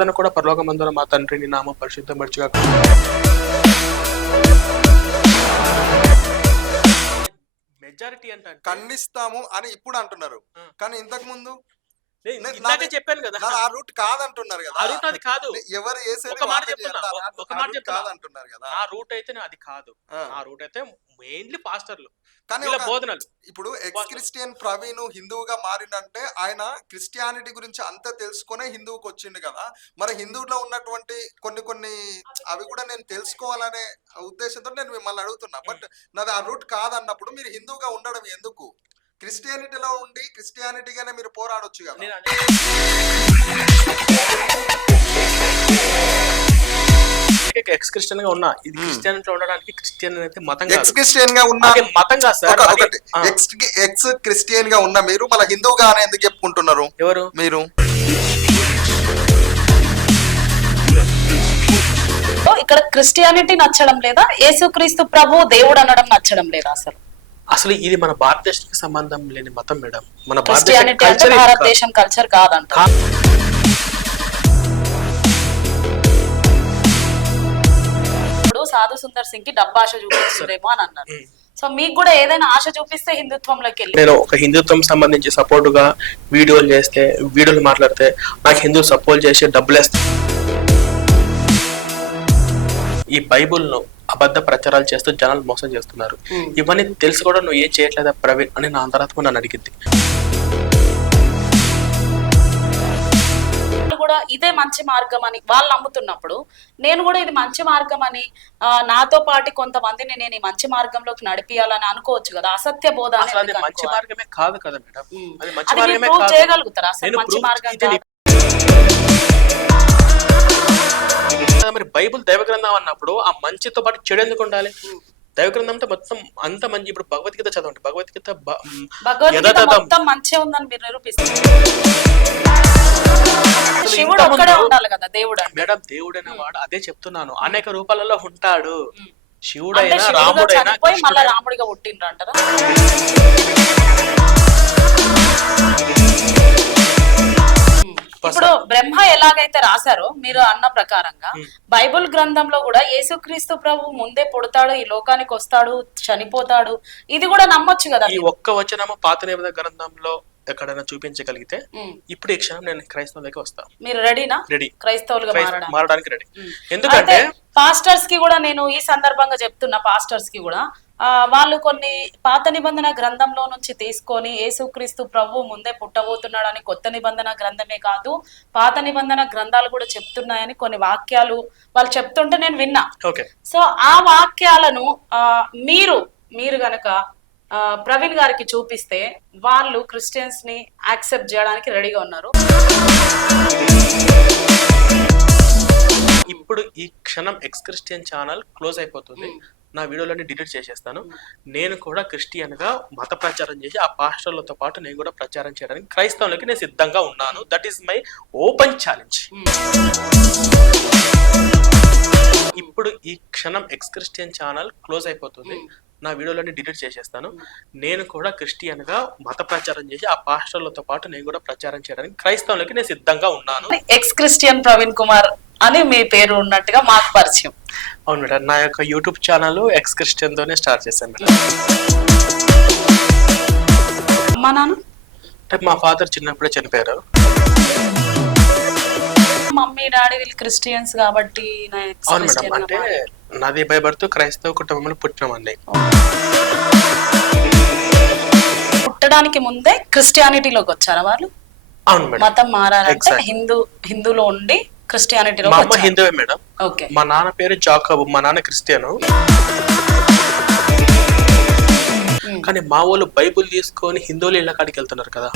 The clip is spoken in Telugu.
తను కూడా పరలోకమందున మా తండ్రి నీ నామం పరిశుద్ధపరచుగా మెజారిటీ అంటే ఖండిస్తాము అని ఇప్పుడు అంటున్నారు. కానీ ఇంతకు ముందు ఇందాకే చెప్పాను కదా, ఆ రూట్ కాదంటున్నారు కదా. ఆ రూట్ అది కాదు. ఎవరు ఒక మాట చెప్తున్నా, ఒక మాట చెప్తున్నా, కాదంటున్నారు కదా. ఆ రూట్ అయితే అది కాదు. ఆ రూట్ అయితే మెయిన్లీ పాస్టర్లు కానీ బోధనలు. ఇప్పుడు ఎక్స్ క్రిస్టియన్ ప్రవీణ్ హిందువుగా మారిందంటే ఆయన క్రిస్టియానిటీ గురించి అంతా తెలుసుకునే హిందువుకి వచ్చిండు కదా. మరి హిందువులో ఉన్నటువంటి కొన్ని అవి కూడా నేను తెలుసుకోవాలనే ఉద్దేశంతో నేను మిమ్మల్ని అడుగుతున్నా. బట్ నాది ఆ రూట్ కాదన్నప్పుడు మీరు హిందువుగా ఉండడం ఎందుకు? క్రిస్టియానిటీలో ఉండి క్రిస్టియానిటీగానే మీరు పోరాడొచ్చు కదా. ఎక్స్ క్రిస్టియన్ గా ఉన్నా, ఇది క్రిస్టియానిటీ ఉండడానికి క్రిస్టియన్ అయితే మతం ఎక్స్ క్రిస్టియన్ గా ఉన్నా మతం కాదు సార్. ఎక్స్ క్రిస్టియన్ గా ఉన్నా మీరు మళ్ళీ హిందువుగా అని ఎందుకు చెప్పుకుంటున్నారు? ఎవరు మీరు? ఇక్కడ క్రిస్టియానిటీ నచ్చడం లేదా, యేసుక్రీస్తు ప్రభు దేవుడు అనడం నచ్చడం లేదా? అసలు ఇది మన భారతదేశానికి సంబంధం లేని మతం మేడం. మన భారతదేశం కల్చర్ కాదంట. ఇప్పుడు సాధు సుందర్ సింగ్ కి డబ్బు ఆశ చూపిస్తుందేమో అని అన్నారు. సో మీకు కూడా ఏదైనా ఆశ చూపిస్తే హిందుత్వంలోకి వెళ్ళి, నేను ఒక హిందుత్వం సంబంధించి సపోర్ట్ గా వీడియోలు మాట్లాడితే నాకు హిందూ సపోర్ట్ చేసి డబ్బులు వేస్తా. ఈ బైబుల్ ను అబద్ధ ప్రచారాలు చేస్తూ జనాలు మోసం చేస్తున్నారు. ఇవన్నీ తెలుసు కూడా నువ్వు ఏం చేయట్లేదా ప్రవీణ్ అని నా అంతరాత్మ నన్ను అడిగింది. కూడా ఇదే మంచి మార్గం అని వాళ్ళు నమ్ముతున్నప్పుడు నేను కూడా ఇది మంచి మార్గం అని నాతో పాటు కొంతమందిని నేను ఈ మంచి మార్గంలోకి నడిపియాలని అనుకోవచ్చు కదా. అసత్య బోధ మంచి మార్గమే కాదు కదా మేడం. చేయగలుగుతారా అసలు మంచి మార్గం? మరి బైబుల్ దైవ గ్రంథం అన్నప్పుడు ఆ మంచితో పాటు చెడు ఎందుకు ఉండాలి? దైవ గ్రంథం అంటే మొత్తం అంత మంచి. ఇప్పుడు భగవద్గీత చదవండి, భగవద్గీత మొత్తం మంచిగా ఉందని మీరు నిరూపిస్తారు. శివుడు ఒక్కడే ఉండాలి కదా దేవుడు. మేడం దేవుడు అనే వాడు అదే చెప్తున్నాను, అనేక రూపాలలో ఉంటాడు. శివుడైనా రాముడైనా మళ్ళీ రాముడిగా పుట్టిండ్రు అంటారా? ఇప్పుడు బ్రహ్మ ఎలాగైతే రాశారో మీరు అన్న ప్రకారంగా బైబుల్ గ్రంథంలో కూడా యేసుక్రీస్తు ప్రభు ముందే పుడతాడు, ఈ లోకానికి వస్తాడు, చనిపోతాడు, ఇది కూడా నమ్మొచ్చు కదా. ఈ ఒక్క వచనము పాత నిబంధన గ్రంథంలో ఎక్కడైనా చూపించగలిగితే ఇప్పుడు ఈ క్షణం నేను క్రైస్తవులకి వస్తా. మీరు రెడీనా? రెడీ, క్రైస్తవులుగా మారడానికి రెడీ. ఎందుకంటే పాస్టర్స్ కి కూడా నేను ఈ సందర్భంగా చెప్తున్నా, పాస్టర్స్ కి కూడా వాళ్ళు కొన్ని పాత నిబంధన గ్రంథంలో నుంచి తీసుకొని యేసుక్రీస్తు ప్రభు ముందే పుట్టబోతున్నాడని కొత్త నిబంధన గ్రంథమే కాదు పాత నిబంధన గ్రంథాలు కూడా చెప్తున్నాయని కొన్ని వాక్యాలు వాళ్ళు చెప్తుంటే నేను విన్నా. సో ఆ వాక్యాలను మీరు గనక ప్రవీణ్ గారికి చూపిస్తే వాళ్ళు క్రిస్టియన్స్ ని యాక్సెప్ట్ చేయడానికి రెడీగా ఉన్నారు. ఇప్పుడు ఈ క్షణం ఎక్స్ క్రిస్టియన్ ఛానల్ క్లోజ్ అయిపోతుంది. నా వీడియోలన్నీ డిలీట్ చేసేస్తాను. నేను కూడా క్రిస్టియన్ గా మత ప్రచారం చేసి ఆ పాస్టర్లతో పాటు నేను కూడా ప్రచారం చేయడానికి క్రైస్తవులకి నేను సిద్ధంగా ఉన్నాను. That is my open challenge. ఇప్పుడు ఈ క్షణం ఎక్స్ క్రిస్టియన్ ఛానల్ క్లోజ్ అయిపోతుంది. నా వీడియోలన్నీ డిలీట్ చేసేస్తాను. నేను కూడా క్రిస్టియన్ గా మత ప్రచారం చేసి ఆ పాస్టర్లతో పాటు నేను కూడా ప్రచారం చేయడానికి క్రైస్తవులకి నేను సిద్ధంగా ఉన్నాను. ఎక్స్ క్రిస్టియన్ ప్రవీణ్ కుమార్ అని మీ పేరు ఉన్నట్టుగా మాకు పరిచయం. అవును మేడం, నా యొక్క యూట్యూబ్ ఛానల్ ఎక్స్ క్రిస్టియన్ తోనే స్టార్ట్ చేశాను మేడం. అమ్మా నాన్న అంటే మా ఫాదర్ చిన్నప్పుడే చనిపోయారు. మమ్మీ డాడీ వీళ్ళు క్రిస్టియన్స్ కాబట్టి. అవును మేడం, అంటే నాది బై బర్త్ క్రైస్తవ కుటుంబంలో పుట్టినామండి. పుట్టడానికి ముందే క్రిస్టియానిటీలోకి వచ్చారా వాళ్ళు? అవును మేడం. మతం మారాలంటే హిందూలో ఉండి క్రిస్టియానిటీలో. మా అమ్మ హిందువే మేడం. మా నాన్న పేరు జాకబ్, మా నాన్న క్రిస్టియను. కానీ మా వాళ్ళు బైబుల్ తీసుకొని హిందువులు ఇళ్ళ కాడికి వెళ్తున్నారు కదా.